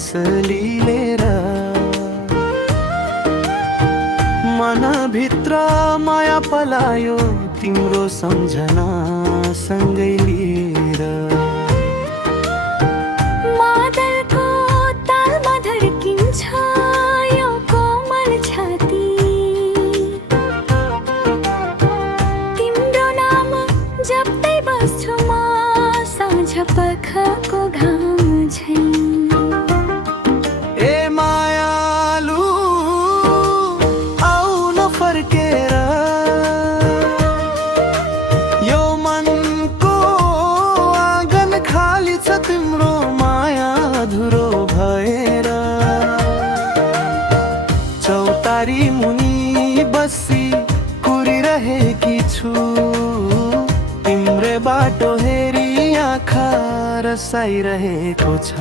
सास लिएर मनभित्र माया पलायो तिम्रो सम्झना सँगै लिएर। मादलको तालमा धड्किन्छ यो कोमल छाती, तिम्रो नाम जप्दै बस्छु म साँझ पखको घाम झैं। ए मायालु आउ न फर्केर, यो मनको आँगन खाली छ तिम्रो माया अधुरो भएर। चौतारी मुनि बसी कुरिरहेकी छु, तिम्रै बाटो हेरी आँखा रसाइरहेको छ।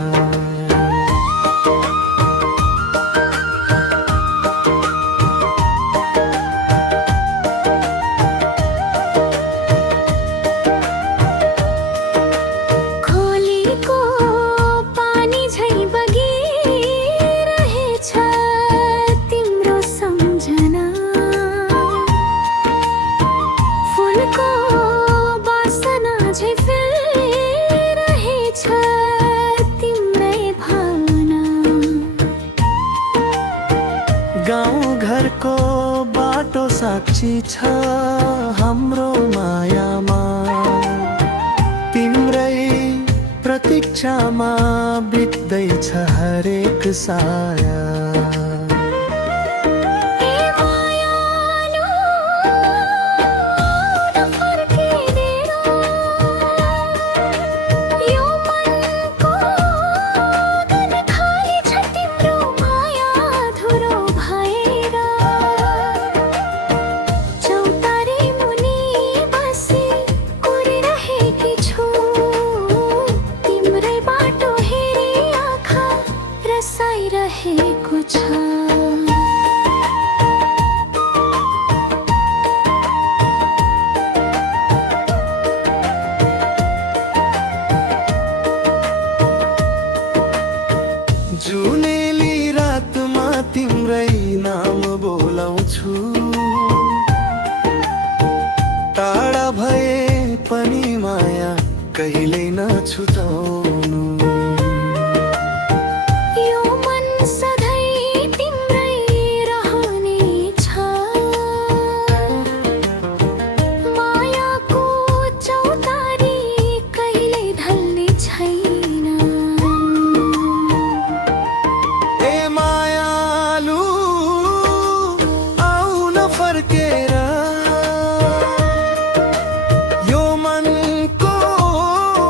गाउँ घरको बाटो साक्षी छ हाम्रो मायामा, तिम्रै प्रतीक्षामा बित्दैछ हरेक साया। रहेको छ। जुनेली रातमा तिम्रै नाम बोलाउँछु, टाढा भए पनि माया कहिल्यै नछुटाउनु। यो मनको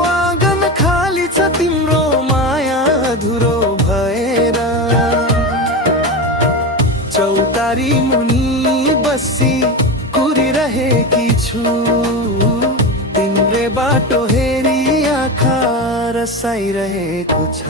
आँगन खाली छ तिम्रो माया अधुरो भएर। चौतारी मुनि बसी कुरिरहेकी छु, तिम्रै बाटो हेरी आँखा रसाइरहेको छ।